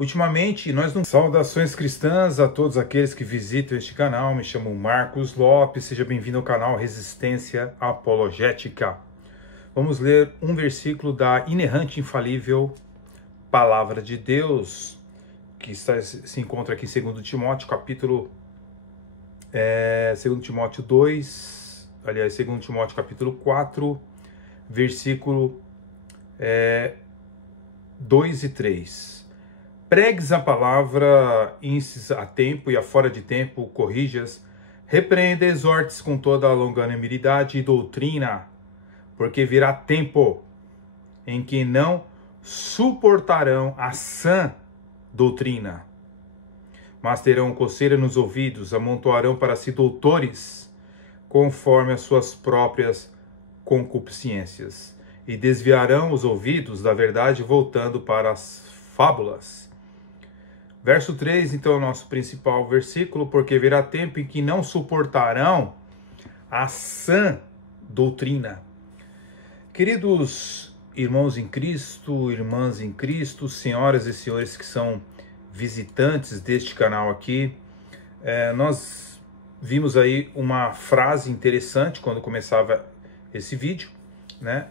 Ultimamente, nós não... Saudações cristãs a todos aqueles que visitam este canal. Me chamo Marcos Lopes, seja bem-vindo ao canal Resistência Apologética. Vamos ler um versículo da inerrante, infalível Palavra de Deus, que se encontra aqui em 2 Timóteo, capítulo 2 Timóteo 2, aliás, 2 Timóteo capítulo 4, versículo 2 e 3. Pregues a palavra a tempo e a fora de tempo, corrijas, repreenda, exortes com toda a longanimidade e doutrina, porque virá tempo em que não suportarão a sã doutrina, mas terão coceira nos ouvidos, amontoarão para si doutores, conforme as suas próprias concupiscências, e desviarão os ouvidos da verdade, voltando para as fábulas. Verso 3, então, é o nosso principal versículo, porque virá tempo em que não suportarão a sã doutrina. Queridos irmãos em Cristo, irmãs em Cristo, senhoras e senhores que são visitantes deste canal aqui, nós vimos aí uma frase interessante quando começava esse vídeo, né,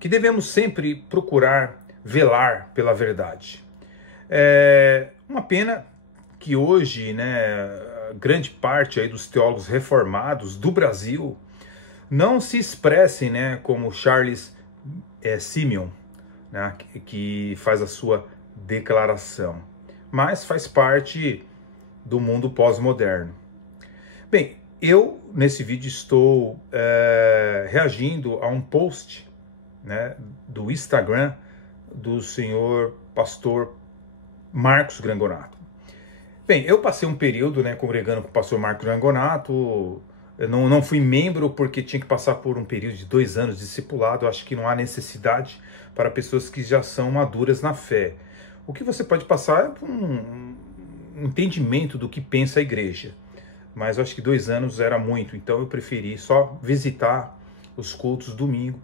que devemos sempre procurar velar pela verdade. Uma pena que hoje, grande parte aí dos teólogos reformados do Brasil não se expressem, como Charles Simeon, que faz a sua declaração, mas faz parte do mundo pós-moderno. Bem, eu nesse vídeo estou reagindo a um post, do Instagram do senhor pastor Marcos Grangonato. Bem, eu passei um período congregando com o pastor Marcos Grangonato. Eu não fui membro porque tinha que passar por um período de 2 anos de discipulado. Eu acho que não há necessidade para pessoas que já são maduras na fé. O que você pode passar é por um entendimento do que pensa a igreja. Mas eu acho que 2 anos era muito, então eu preferi só visitar os cultos domingo,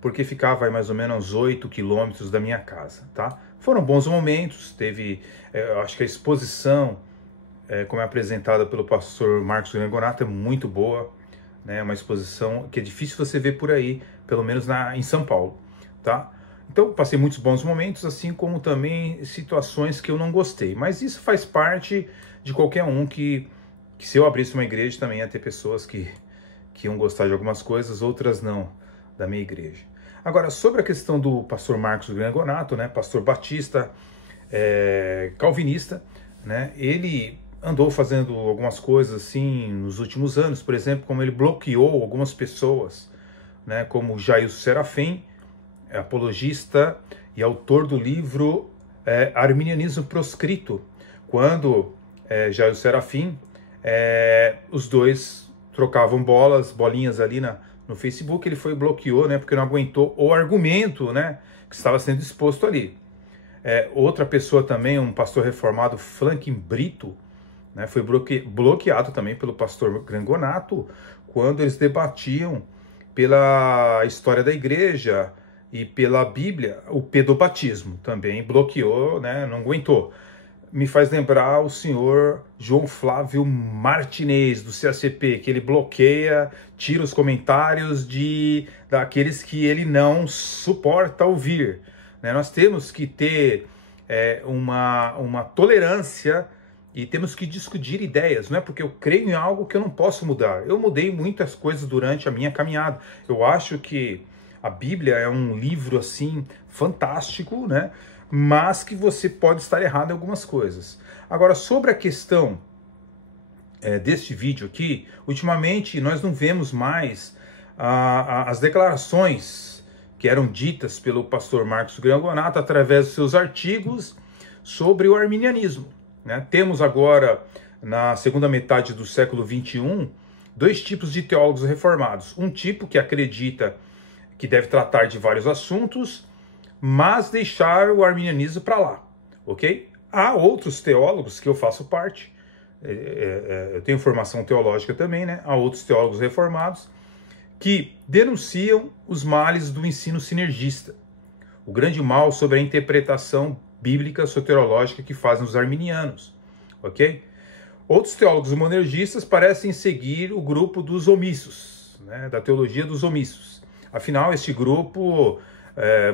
porque ficava aí mais ou menos 8 quilômetros da minha casa, tá? Foram bons momentos, teve, eu acho que a exposição, como é apresentada pelo pastor Marcos Grangonato, é muito boa, uma exposição que é difícil você ver por aí, pelo menos em São Paulo, tá? Então, passei muitos bons momentos, assim como também situações que eu não gostei, mas isso faz parte de qualquer um que se eu abrisse uma igreja também ia ter pessoas que iam gostar de algumas coisas, outras não, da minha igreja. Agora, sobre a questão do pastor Marcos Grangonato, pastor batista, calvinista, ele andou fazendo algumas coisas assim nos últimos anos, por exemplo, como ele bloqueou algumas pessoas, como Jair Serafim, apologista e autor do livro Arminianismo Proscrito, quando Jair Serafim, os dois trocavam bolinhas ali no Facebook, ele foi e bloqueou, porque não aguentou o argumento, que estava sendo exposto ali. Outra pessoa também, um pastor reformado, Franklin Brito, foi bloqueado também pelo pastor Grangonato, quando eles debatiam pela história da igreja e pela Bíblia. O pedobatismo também bloqueou, não aguentou. Me faz lembrar o senhor João Flávio Martinez, do CACP, que ele bloqueia, tira os comentários daqueles que ele não suporta ouvir. Nós temos que ter uma tolerância e temos que discutir ideias. Não é porque eu creio em algo que eu não posso mudar. Eu mudei muitas coisas durante a minha caminhada. Eu acho que a Bíblia é um livro assim fantástico, mas que você pode estar errado em algumas coisas. Agora, sobre a questão deste vídeo aqui, ultimamente nós não vemos mais as declarações que eram ditas pelo pastor Marcos Grangonato através dos seus artigos sobre o arminianismo. Temos agora, na segunda metade do século XXI, 2 tipos de teólogos reformados. Um tipo que acredita que deve tratar de vários assuntos, mas deixar o arminianismo para lá, ok? Há outros teólogos que eu faço parte, eu tenho formação teológica também, há outros teólogos reformados que denunciam os males do ensino sinergista, o grande mal sobre a interpretação bíblica soteriológica que fazem os arminianos, ok? Outros teólogos monergistas parecem seguir o grupo dos omissos, né, da teologia dos omissos. Afinal, este grupo,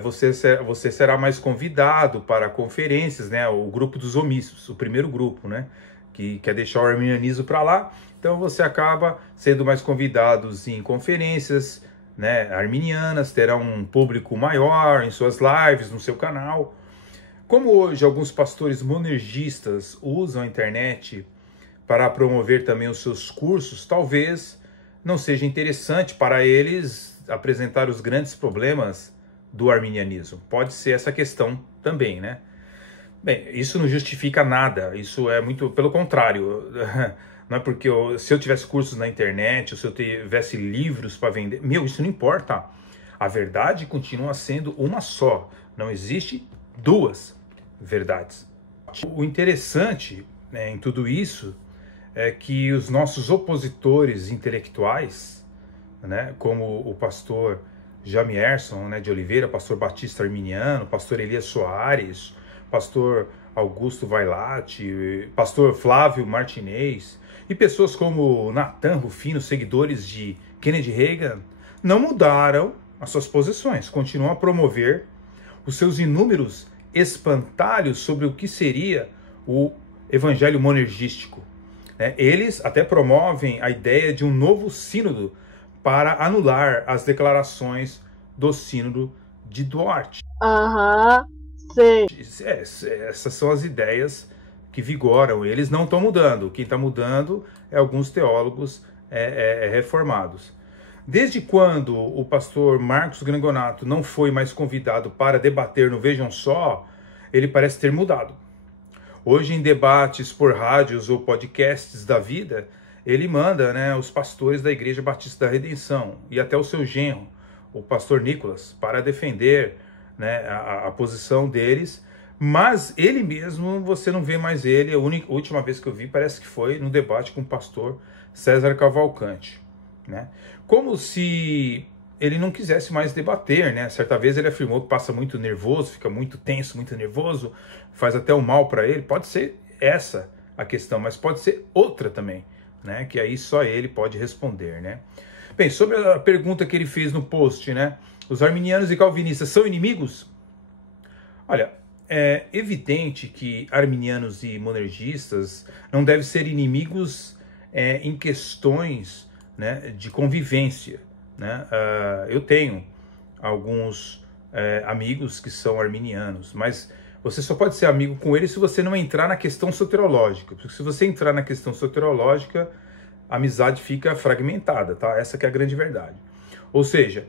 você será mais convidado para conferências, né, o grupo dos omissos, o primeiro grupo, né, que quer deixar o arminianismo para lá. Então você acaba sendo mais convidados em conferências, né, arminianas, terá um público maior em suas lives, no seu canal. Como hoje alguns pastores monergistas usam a internet para promover também os seus cursos, talvez não seja interessante para eles apresentar os grandes problemas do arminianismo. Pode ser essa questão também, né? Bem, isso não justifica nada, isso é muito pelo contrário. Não é porque se eu tivesse cursos na internet, ou se eu tivesse livros para vender, isso não importa. A verdade continua sendo uma só, não existe duas verdades. O interessante, né, em tudo isso é que os nossos opositores intelectuais, né, como o pastor Jamierson, né, de Oliveira, pastor Batista Arminiano, pastor Elias Soares, pastor Augusto Vailate, pastor Flávio Martinez e pessoas como Nathan Rufino, seguidores de Kennedy Reagan, não mudaram as suas posições, continuam a promover os seus inúmeros espantalhos sobre o que seria o evangelho monergístico. Eles até promovem a ideia de um novo sínodo para anular as declarações do sínodo de Duarte. Sim. Essas são as ideias que vigoram. Eles não estão mudando. Quem está mudando é alguns teólogos reformados. Desde quando o pastor Marcos Grangonato não foi mais convidado para debater no Vejam Só, ele parece ter mudado. Hoje, em debates por rádios ou podcasts da vida, ele manda, né, os pastores da Igreja Batista da Redenção e até o seu genro, o pastor Nicolas, para defender, né, a posição deles. Mas ele mesmo, você não vê mais ele. A última vez que eu vi parece que foi no debate com o pastor César Cavalcante, né? Como se ele não quisesse mais debater, né? Certa vez ele afirmou que passa muito nervoso, fica muito tenso, muito nervoso, faz até o mal para ele. Pode ser essa a questão, mas pode ser outra também, né? Que aí só ele pode responder, né? Bem, sobre a pergunta que ele fez no post, né? Os arminianos e calvinistas são inimigos? Olha, é evidente que arminianos e monergistas não devem ser inimigos em questões, né, de convivência, né? Eu tenho alguns amigos que são arminianos, mas você só pode ser amigo com eles se você não entrar na questão soteriológica, porque se você entrar na questão soteriológica, a amizade fica fragmentada, tá? Essa que é a grande verdade. Ou seja,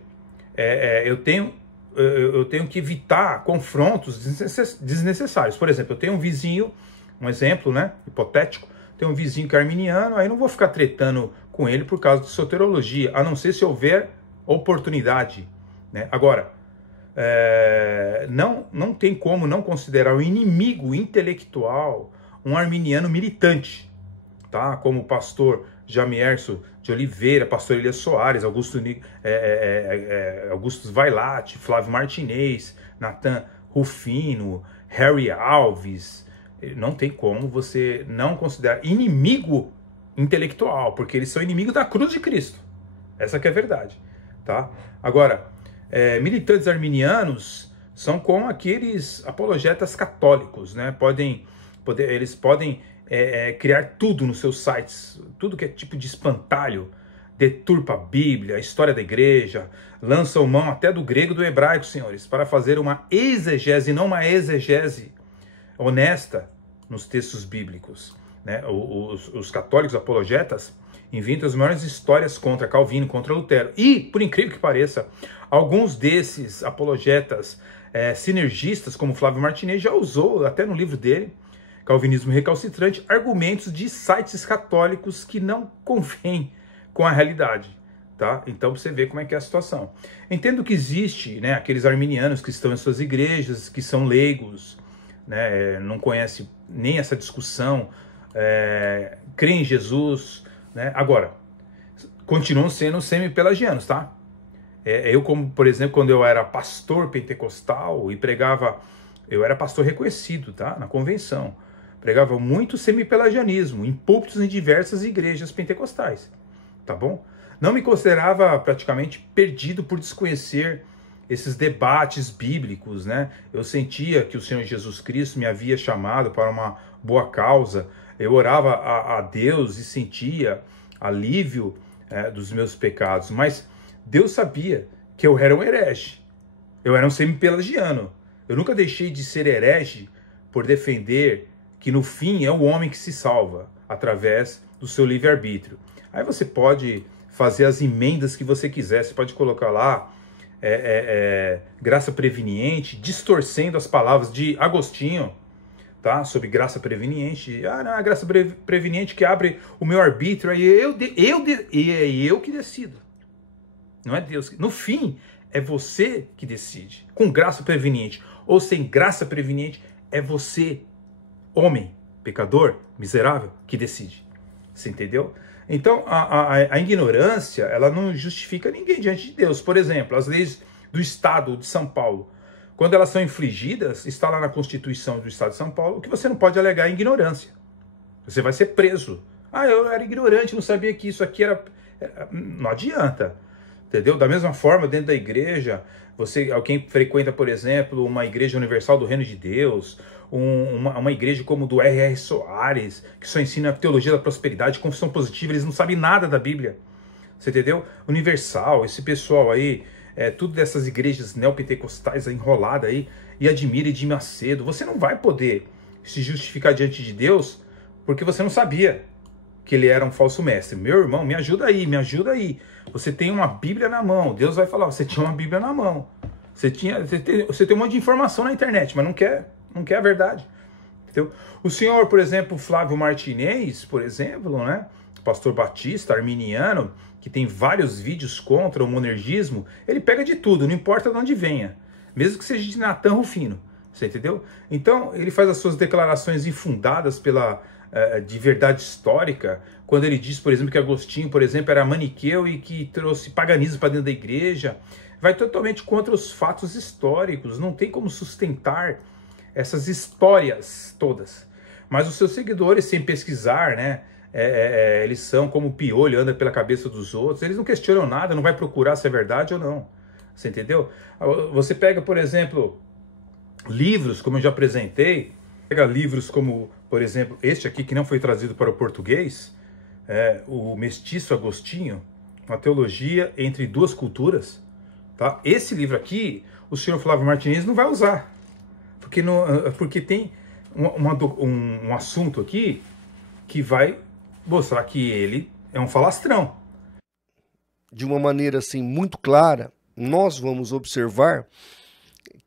eu tenho que evitar confrontos desnecessários. Por exemplo, eu tenho um vizinho, um exemplo, né, hipotético, tenho um vizinho que é arminiano, aí não vou ficar tretando com ele por causa de soteriologia, a não ser se houver oportunidade, né? Agora, não tem como não considerar um inimigo intelectual um arminiano militante, tá? Como o pastor Jamierson de Oliveira, pastor Elias Soares, Augusto Vailate, Flávio Martinez, Nathan Rufino, Harry Alves. Não tem como você não considerar inimigo intelectual, porque eles são inimigos da cruz de Cristo. Essa que é a verdade, tá? Agora, militantes arminianos são como aqueles apologetas católicos, né? Eles podem criar tudo nos seus sites, tudo que é tipo de espantalho, deturpa a Bíblia, a história da igreja, lançam mão até do grego e do hebraico, senhores, para fazer uma exegese, não uma exegese honesta nos textos bíblicos, né? Os católicos apologetas inventam as maiores histórias contra Calvino, contra Lutero. E, por incrível que pareça, alguns desses apologetas sinergistas, como Flávio Martinez, já usou, até no livro dele, Calvinismo Recalcitrante, argumentos de sites católicos que não convêm com a realidade, tá? Então você vê como é que é a situação. Entendo que existe, né, aqueles arminianos que estão em suas igrejas, que são leigos, né, não conhecem nem essa discussão, creem em Jesus, né? Agora, continuam sendo semi-pelagianos, tá? Eu, como, por exemplo, quando eu era pastor pentecostal e pregava Eu era pastor reconhecido, tá? Na convenção. Pregava muito semipelagianismo em púlpitos em diversas igrejas pentecostais, tá bom? Não me considerava praticamente perdido por desconhecer esses debates bíblicos, né? Eu sentia que o Senhor Jesus Cristo me havia chamado para uma boa causa. Eu orava a Deus e sentia alívio dos meus pecados, mas Deus sabia que eu era um herege. Eu era um semipelagiano. Eu nunca deixei de ser herege por defender que no fim é o homem que se salva através do seu livre-arbítrio. Aí você pode fazer as emendas que você quiser, você pode colocar lá graça preveniente, distorcendo as palavras de Agostinho, tá? Sobre graça preveniente. Ah, não, a graça preveniente que abre o meu arbítrio, aí eu que decido. Não é Deus. No fim, é você que decide. Com graça preveniente ou sem graça preveniente, é você, homem, pecador, miserável, que decide. Você entendeu? Então, a ignorância, ela não justifica ninguém diante de Deus. Por exemplo, as leis do Estado de São Paulo, quando elas são infligidas, está lá na Constituição do Estado de São Paulo, que você não pode alegar ignorância. Você vai ser preso. Ah, eu era ignorante, não sabia que isso aqui era... Não adianta. Entendeu? Da mesma forma, dentro da igreja, alguém frequenta, por exemplo, uma igreja universal do Reino de Deus, uma igreja como do R.R. Soares, que só ensina a teologia da prosperidade, confissão positiva, eles não sabem nada da Bíblia. Você entendeu? Universal, esse pessoal aí, tudo dessas igrejas neopentecostais enroladas aí, e Admira e de Macedo, você não vai poder se justificar diante de Deus porque você não sabia que ele era um falso mestre. Meu irmão, me ajuda aí, me ajuda aí. Você tem uma Bíblia na mão. Deus vai falar, você tinha uma Bíblia na mão. Você tem um monte de informação na internet, mas não quer a verdade. Entendeu? O senhor, por exemplo, Flávio Martinez, por exemplo, né? Pastor batista, arminiano, que tem vários vídeos contra o monergismo, ele pega de tudo, não importa de onde venha. Mesmo que seja de Natan Rufino. Você entendeu? Então, ele faz as suas declarações infundadas de verdade histórica, quando ele diz, por exemplo, que Agostinho, por exemplo, era maniqueu e que trouxe paganismo para dentro da igreja, vai totalmente contra os fatos históricos, não tem como sustentar essas histórias todas. Mas os seus seguidores, sem pesquisar, né, eles são como o piolho, anda pela cabeça dos outros, eles não questionam nada, não vai procurar se é verdade ou não. Você entendeu? Você pega, por exemplo, livros, como eu já apresentei, pega livros como, por exemplo, este aqui que não foi trazido para o português, o Mestiço Agostinho, uma teologia entre duas culturas, tá? Esse livro aqui, o senhor Flávio Martinez não vai usar, porque tem um assunto aqui que vai mostrar que ele é um falastrão. De uma maneira assim muito clara, nós vamos observar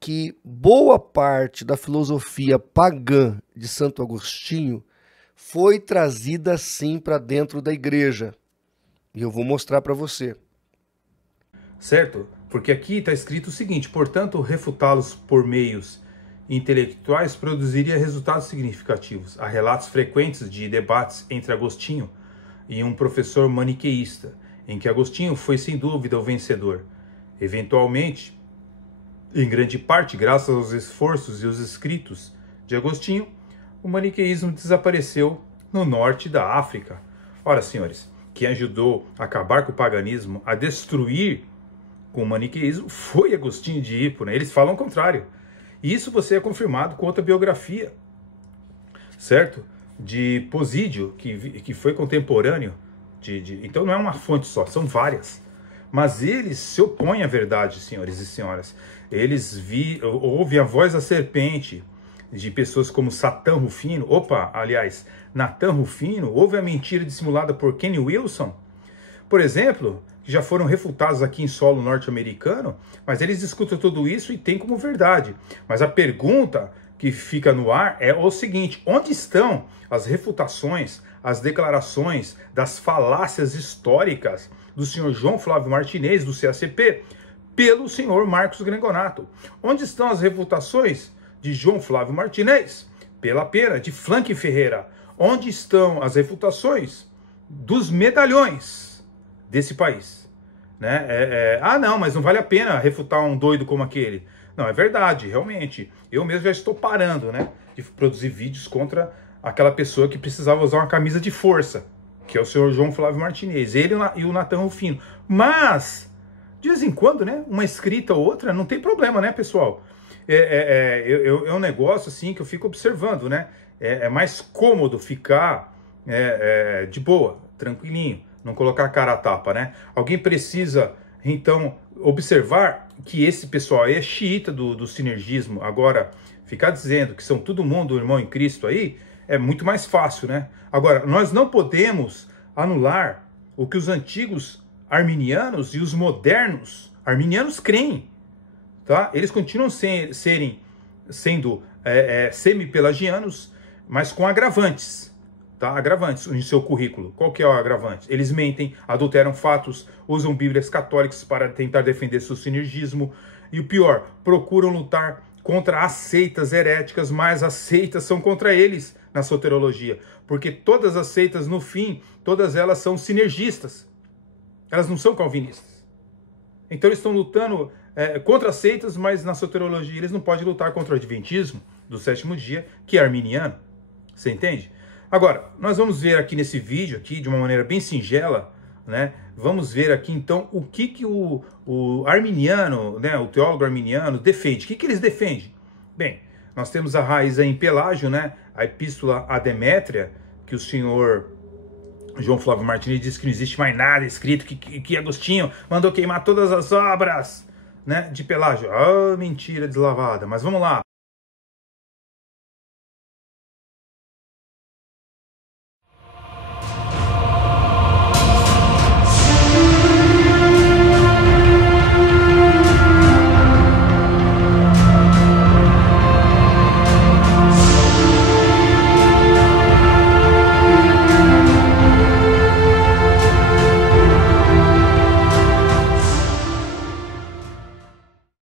que boa parte da filosofia pagã de Santo Agostinho foi trazida sim para dentro da igreja. E eu vou mostrar para você. Certo? Porque aqui está escrito o seguinte: portanto, refutá-los por meios intelectuais produziria resultados significativos. Há relatos frequentes de debates entre Agostinho e um professor maniqueísta, em que Agostinho foi sem dúvida o vencedor. Eventualmente, em grande parte, graças aos esforços e os escritos de Agostinho, o maniqueísmo desapareceu no norte da África. Ora, senhores, quem ajudou a acabar com o paganismo, a destruir com o maniqueísmo, foi Agostinho de Hipona. Eles falam o contrário. E isso você é confirmado com outra biografia, certo? De Posídio, que foi contemporâneo. Então não é uma fonte só, são várias. Mas eles se opõem à verdade, senhores e senhoras. Eles ouvem a voz da serpente de pessoas como Natan Rufino. Natan Rufino, ouve a mentira dissimulada por Kenny Wilson, por exemplo, que já foram refutados aqui em solo norte-americano, mas eles escutam tudo isso e têm como verdade. Mas a pergunta que fica no ar é o seguinte: onde estão as refutações, as declarações das falácias históricas do senhor João Flávio Martinez, do CACP, pelo senhor Marcos Grengonato? Onde estão as refutações de João Flávio Martinez pela pena de Flanque Ferreira? Onde estão as refutações dos medalhões desse país? Né? Não, mas não vale a pena refutar um doido como aquele. Não, é verdade, realmente. Eu mesmo já estou parando, né, de produzir vídeos contra aquela pessoa que precisava usar uma camisa de força, que é o senhor João Flávio Martinez, ele e o Nathan Rufino. Mas, de vez em quando, né, uma escrita ou outra, não tem problema, né, pessoal? É um negócio, assim, que eu fico observando, né? É mais cômodo ficar de boa, tranquilinho, não colocar a cara a tapa, né? Alguém precisa, então, observar que esse pessoal aí é xiita do sinergismo. Agora, ficar dizendo que são todo mundo irmão em Cristo aí, é muito mais fácil, né? Agora, nós não podemos anular o que os antigos arminianos e os modernos arminianos creem, tá? Eles continuam sendo semi-pelagianos, mas com agravantes, tá? Agravantes em seu currículo. Qual que é o agravante? Eles mentem, adulteram fatos, usam bíblias católicas para tentar defender seu sinergismo, e o pior, procuram lutar contra as seitas heréticas, mas as seitas são contra eles na soteriologia, porque todas as seitas, no fim, todas elas são sinergistas, elas não são calvinistas. Então eles estão lutando contra as seitas, mas na soteriologia eles não podem lutar contra o adventismo do sétimo dia, que é arminiano. Você entende? Agora, nós vamos ver aqui nesse vídeo, aqui, de uma maneira bem singela, né? Vamos ver aqui então o que o arminiano, né, o teólogo arminiano defende. O que eles defendem? Bem, nós temos a raiz aí em Pelágio, né, a Epístola a Demétria, que o senhor João Flávio Martinez diz que não existe mais nada escrito, que Agostinho mandou queimar todas as obras, né, de Pelágio. Ah, mentira deslavada. Mas vamos lá.